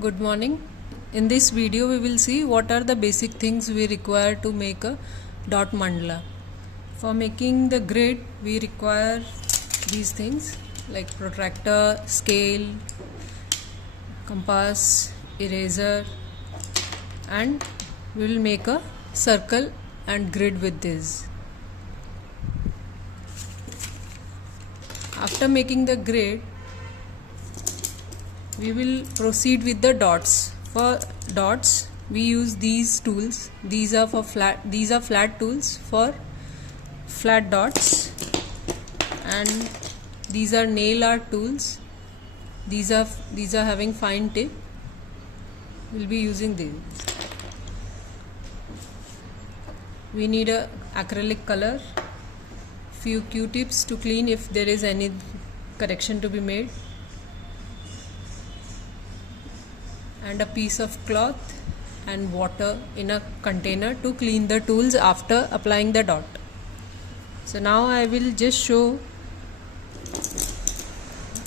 Good morning. In this video we will see what are the basic things we require to make a dot mandala. For making the grid we require these things like protractor, scale, compass, eraser, and we will make a circle and grid with this. After making the grid we will proceed with the dots. For dots we use these tools. These are flat tools for flat dots, and these are nail art tools. These are having fine tip. We'll be using these. We need a acrylic color, few Q-tips to clean if there is any correction to be made, and a piece of cloth and water in a container to clean the tools after applying the dot. So now I will just show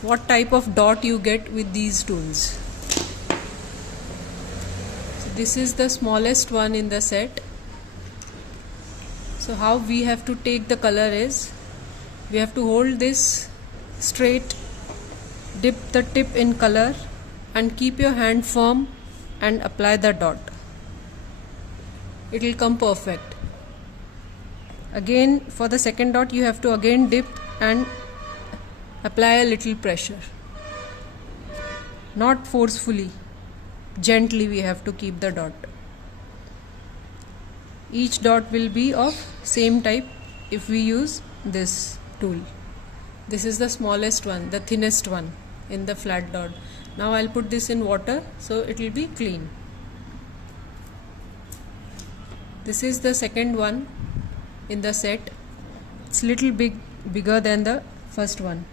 what type of dot you get with these tools. So this is the smallest one in the set. So how we have to take the color is, we have to hold this straight, dip the tip in color and keep your hand firm and apply the dot. It will come perfect. Again, for the second dot you have to again dip and apply a little pressure. Not forcefully, gently we have to keep the dot. Each dot will be of same type if we use this tool. This is the smallest one, the thinnest one in the flat dot. Now I'll put this in water so it will be clean. This is the second one in the set. It's little bigger than the first one.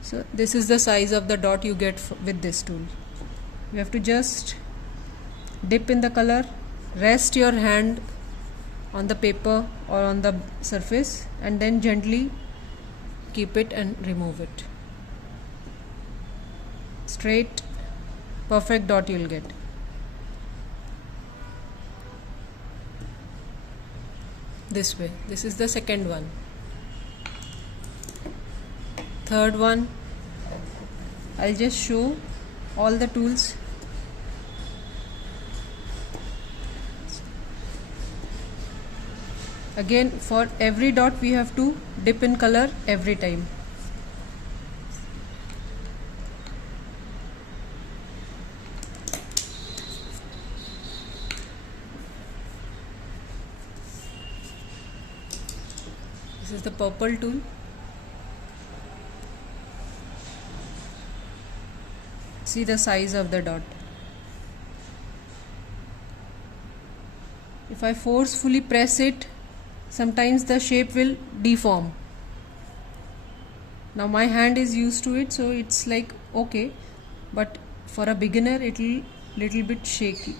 So this is the size of the dot you get with this tool. You have to just dip in the color, rest your hand on the paper or on the surface, and then gently keep it and remove it. Straight, perfect dot you will get. This way. This is the second one. Third one, I'll just show all the tools. Again, for every dot we have to dip in color every time. This is the purple tool. See the size of the dot. If I forcefully press it, sometimes the shape will deform. Now my hand is used to it, so it's like okay, but for a beginner it will little bit shaky.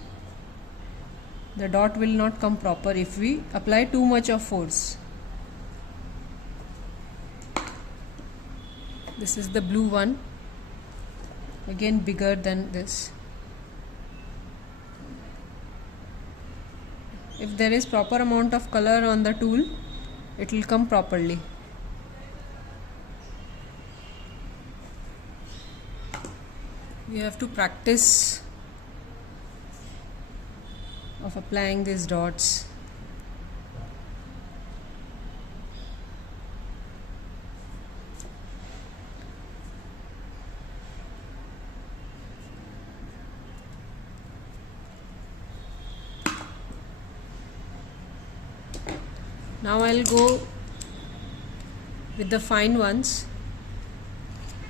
The dot will not come proper if we apply too much of force. This is the blue one, again bigger than this. If there is proper amount of color on the tool, it will come properly. You have to practice of applying these dots. Now I'll go with the fine ones.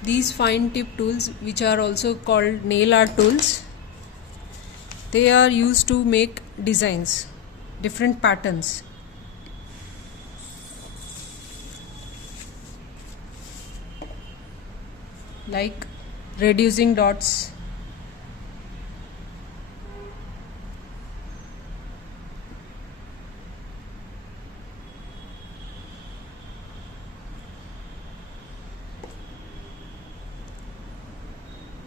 These fine tip tools, which are also called nail art tools, they are used to make designs, different patterns. Like reducing dots,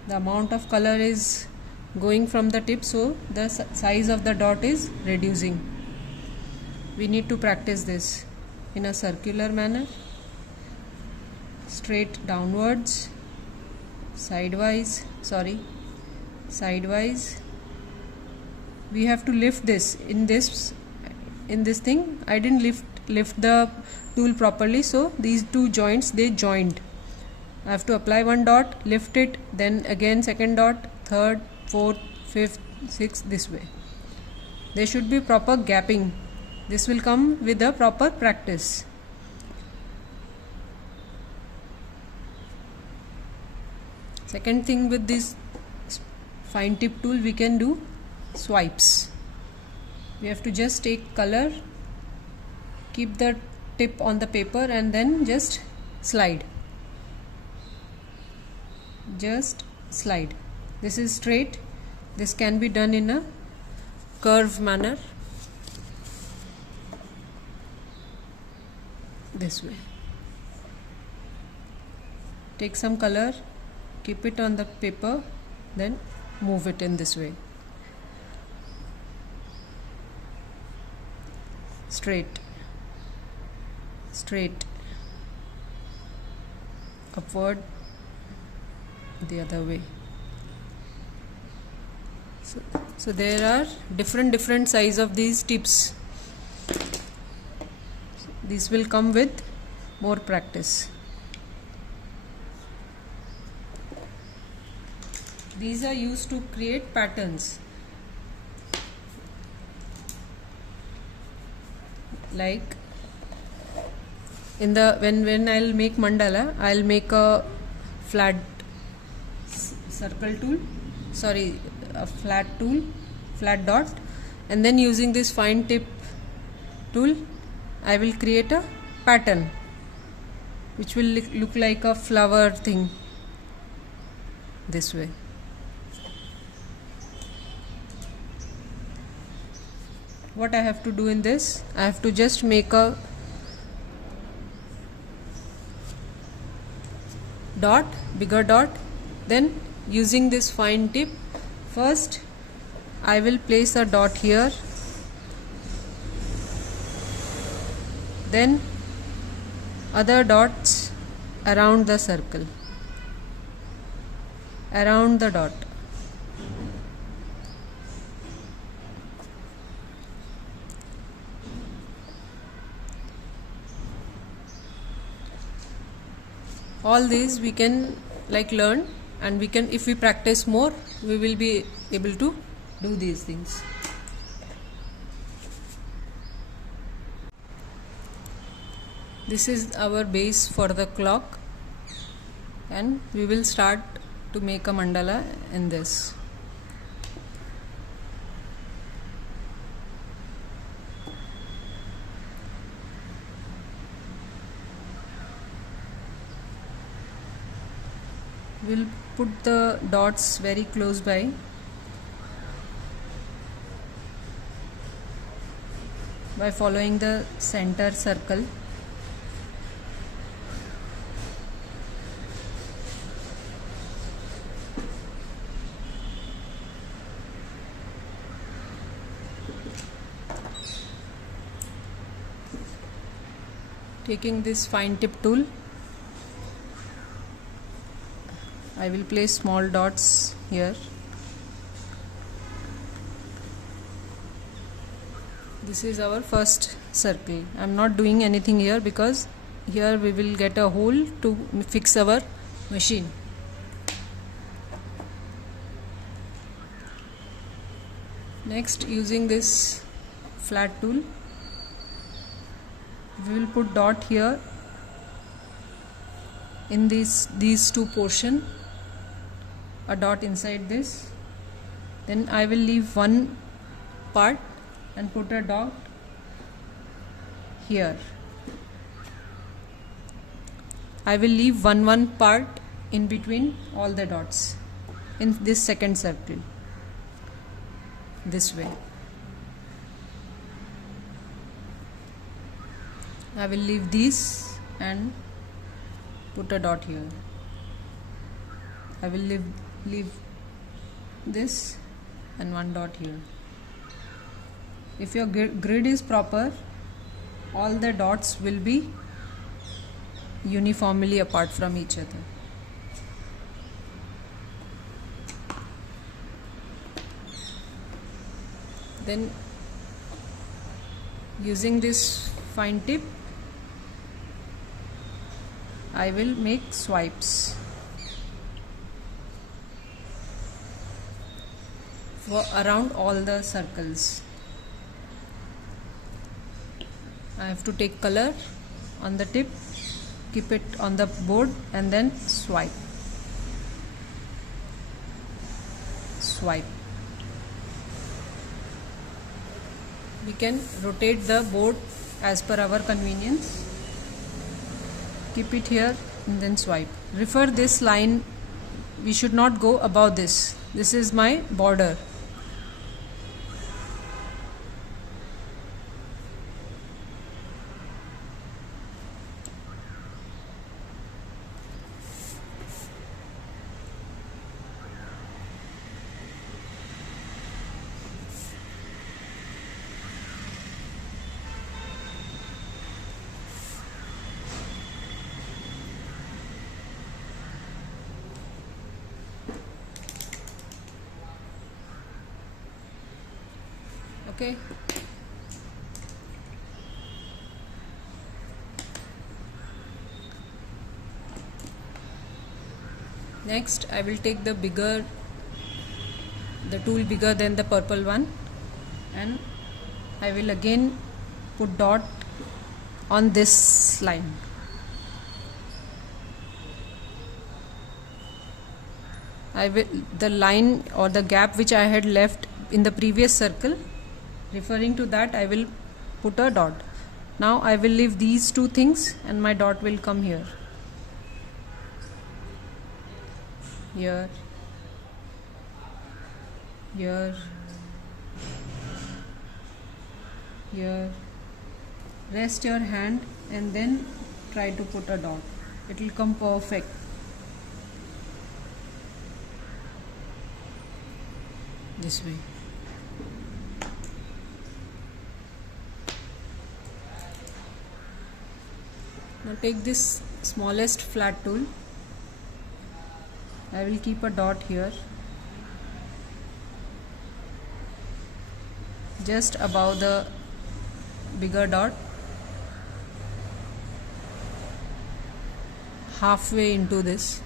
the amount of color is going from the tip, so the size of the dot is reducing. We need to practice this in a circular manner, straight downwards, sidewise. We have to lift this in this thing. I didn't lift the tool properly, so these two joints, they joined. I have to apply one dot, lift it, then again second dot, third, fourth, fifth, sixth, this way. There should be proper gapping. This will come with a proper practice. Second thing, with this fine tip tool we can do swipes. We have to just take color, keep the tip on the paper, and then just slide. Just slide. This is straight. This can be done in a curve manner, this way. Take some color, keep it on the paper, then move it in this way. Straight, straight, upward, the other way. So there are different size of these tips. These will come with more practice. These are used to create patterns. Like in the when I'll make mandala, I'll make a flat circle tool, a flat tool, flat dot, and then using this fine tip tool I will create a pattern which will look like a flower thing, this way. What I have to do in this, I have to just make a dot, bigger dot, then using this fine tip, first I will place a dot here, then other dots around the circle, around the dot. All these we can learn, and we can, if we practice more, we will be able to do these things. This is our base for the clock, and we will start to make a mandala in this. We'll put the dots very close by. By following the center circle. Taking this fine tip tool, I will place small dots here. This is our first circle. I am not doing anything here because here we will get a hole to fix our machine. Next, using this flat tool, we will put dot here in these two portion, a dot inside this. Then I will leave one part and put a dot here. I will leave one part in between all the dots in this second circle, this way. I will leave these and put a dot here. I will leave this and one dot here. If your grid is proper, all the dots will be uniformly apart from each other. Then using this fine tip, I will make swipes for around all the circles. I have to take color on the tip, keep it on the board, and then swipe. Swipe. We can rotate the board as per our convenience. Keep it here and then swipe. Refer this line, we should not go above this. This is my border. Okay. Next, I will take the tool bigger than the purple one, and I will again put dot on this line. The line or the gap which I had left in the previous circle, referring to that, I will put a dot. Now I will leave these two things and my dot will come here. Here. Here. Here. Rest your hand and then try to put a dot. It will come perfect. This way. Now take this smallest flat tool. I will keep a dot here, just above the bigger dot, halfway into this.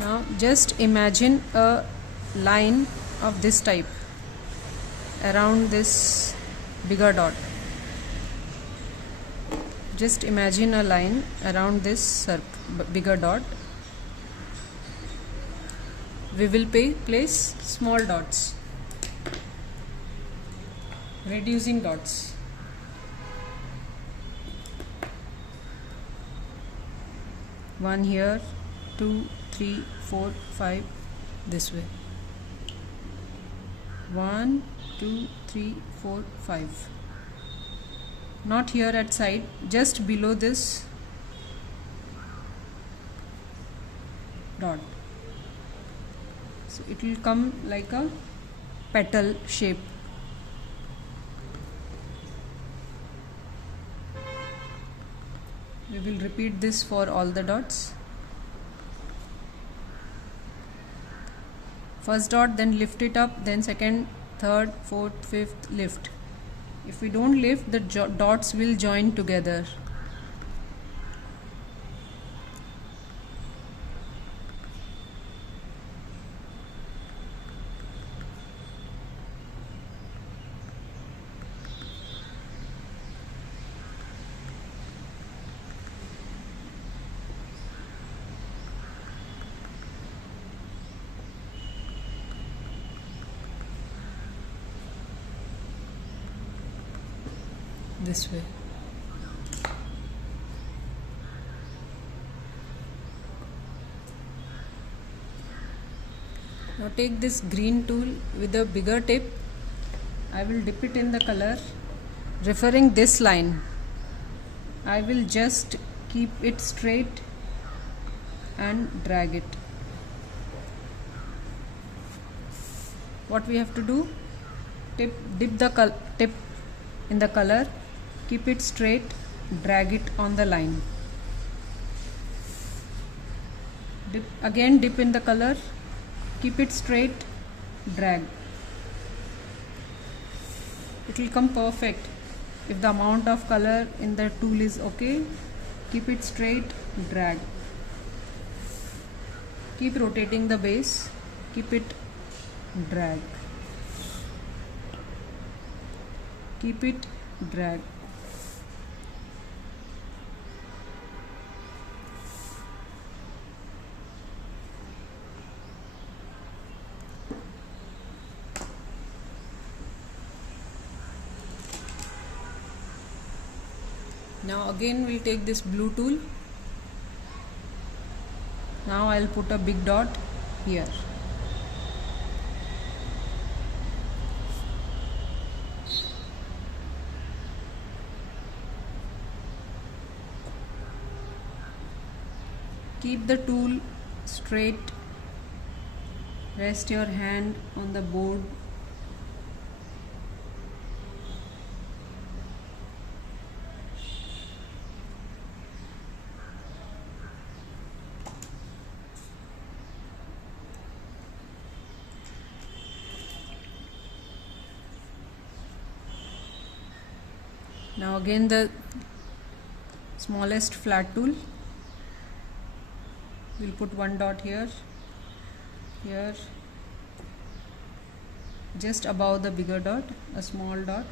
Now just imagine a line of this type around this bigger dot. Just imagine a line around this bigger dot. We will place small dots, reducing dots. One here, 2, 3, 4, 5, this way. 1, 2, 3, 4, 5. Not here at side, just below this dot. So it will come like a petal shape. We will repeat this for all the dots. First dot, then lift it up, then second, third, fourth, fifth, lift. If we don't lift, the dots will join together. This way. Now take this green tool with a bigger tip. I will dip it in the color referring this line, I will just keep it straight and drag it. What we have to do, dip the tip in the color, keep it straight, drag it on the line. Dip in the color, keep it straight, drag. It will come perfect. If the amount of color in the tool is okay, keep it straight, drag. Keep rotating the base, keep it, drag. Keep it, drag. Now again we'll take this blue tool. Now I'll put a big dot here. Keep the tool straight. Rest your hand on the board. Now again the smallest flat tool. We'll put one dot here, here, just above the bigger dot, a small dot.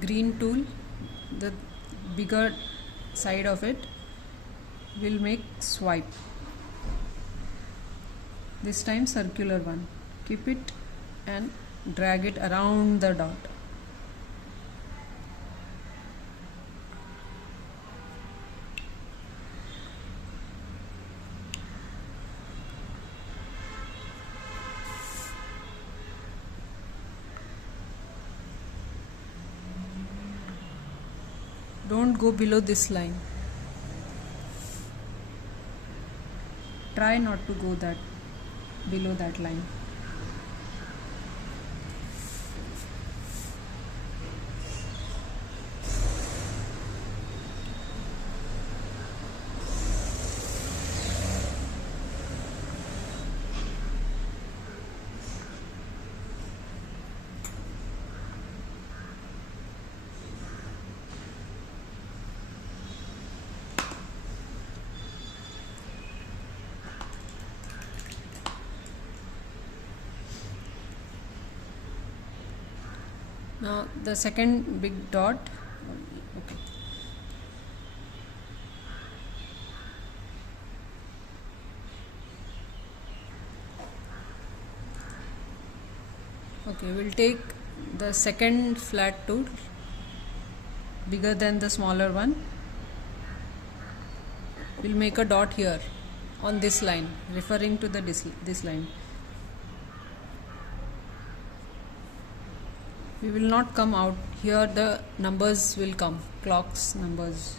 Green tool, the bigger side of it, will make swipe. This time circular one. Keep it and drag it around the dot. Don't go below this line. Try not to go below that line. Now the second big dot, okay. Okay, we'll take the second flat tool, bigger than the smaller one. We'll make a dot here on this line, referring to the this line. We will not come out here, the numbers will come, clocks numbers.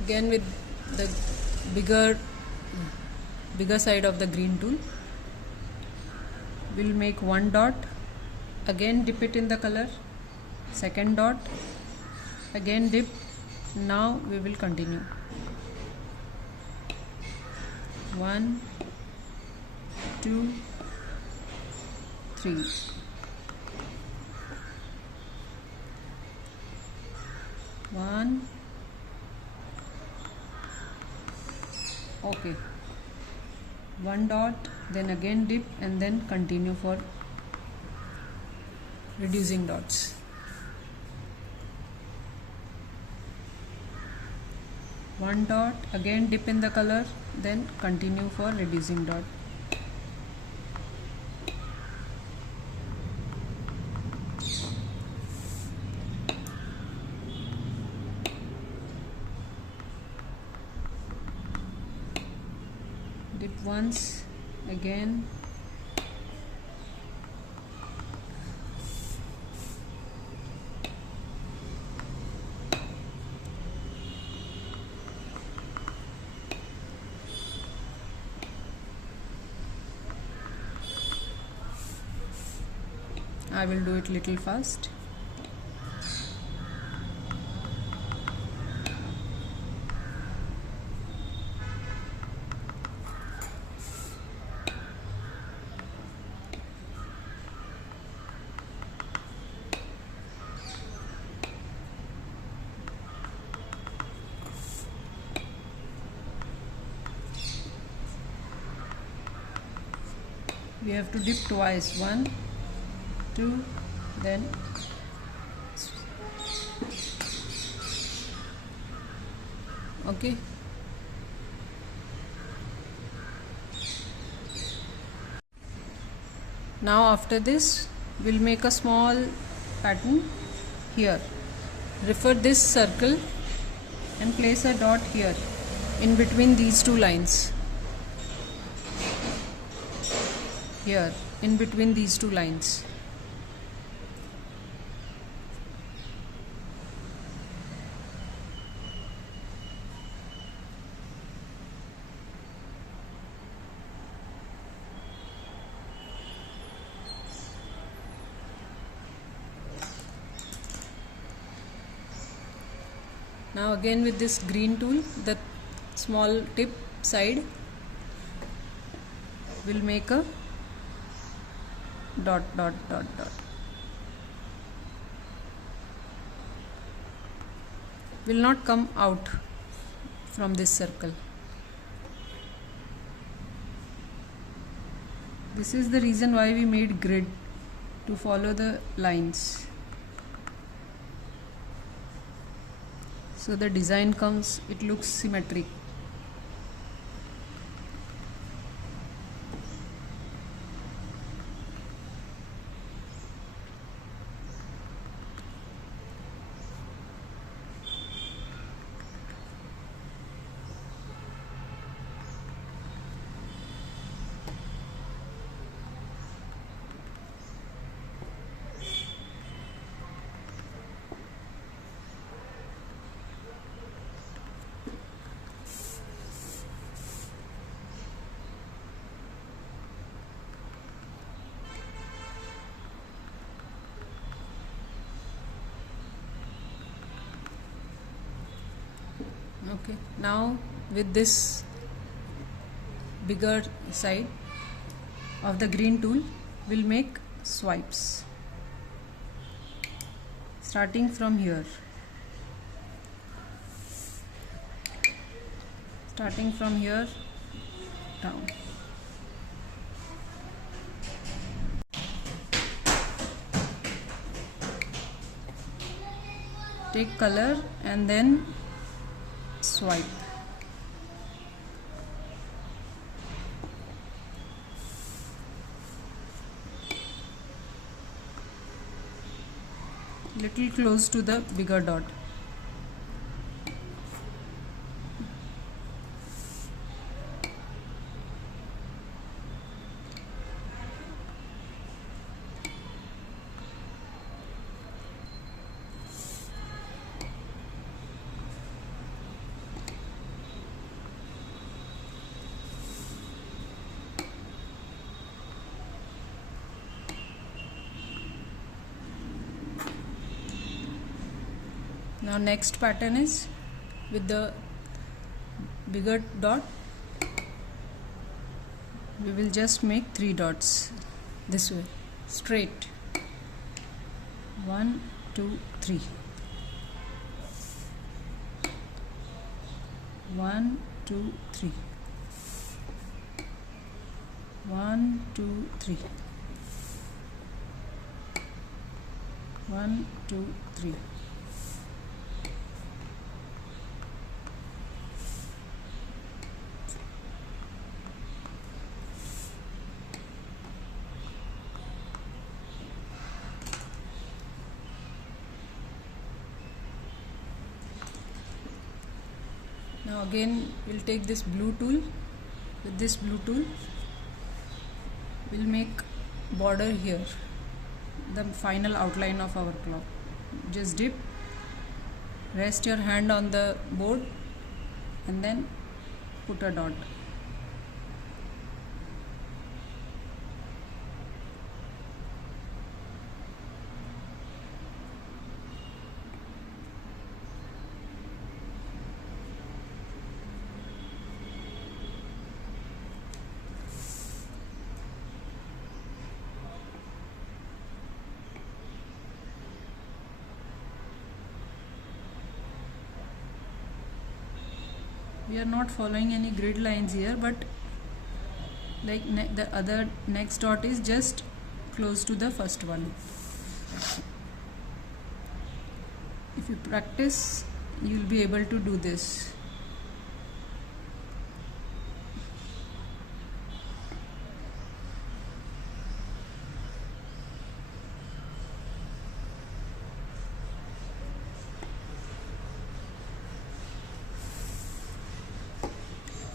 Again with the bigger side of the green tool, we'll make one dot, again dip it in the color, second dot, again dip. Now we will continue. 1 2 3. One, Okay, one dot, then again dip, and then continue for reducing dots. One dot, again dip in the color, then continue for reducing dot. Dip once, again, I will do it little fast. We have to dip twice, 1, 2, then okay. Now after this we'll make a small pattern here. Refer this circle and place a dot here in between these two lines. Here in between these two lines. Now again with this green tool, the small tip side will make a dot dot dot dot. Will not come out from this circle. This is the reason why we made grid, to follow the lines. So the design comes, it looks symmetric. Okay, now with this bigger side of the green tool, we'll make swipes starting from here. Starting from here down. Take color and then swipe. Little close to the bigger dot. Now next pattern is with the bigger dot. We will just make 3 dots this way, straight. 1, 2, 3. 1, 2, 3. 1 2 3, 1 2 3. Now again we'll take this blue tool. With this blue tool we'll make border here, the final outline of our clock. Just dip, rest your hand on the board and then put a dot. We are not following any grid lines here, but like the other next dot is just close to the first one. If you practice, you will be able to do this.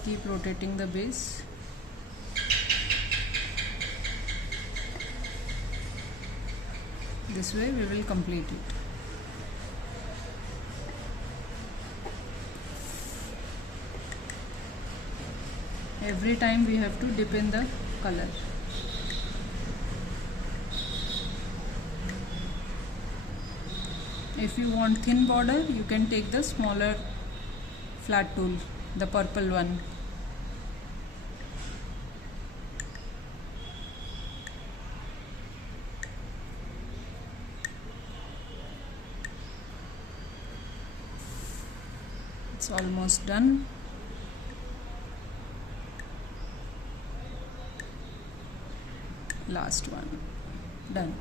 Keep rotating the base. This way we will complete it. Every time we have to dip in the color. If you want thin border, you can take the smaller flat tool, the purple one. It's almost done. Last one, done.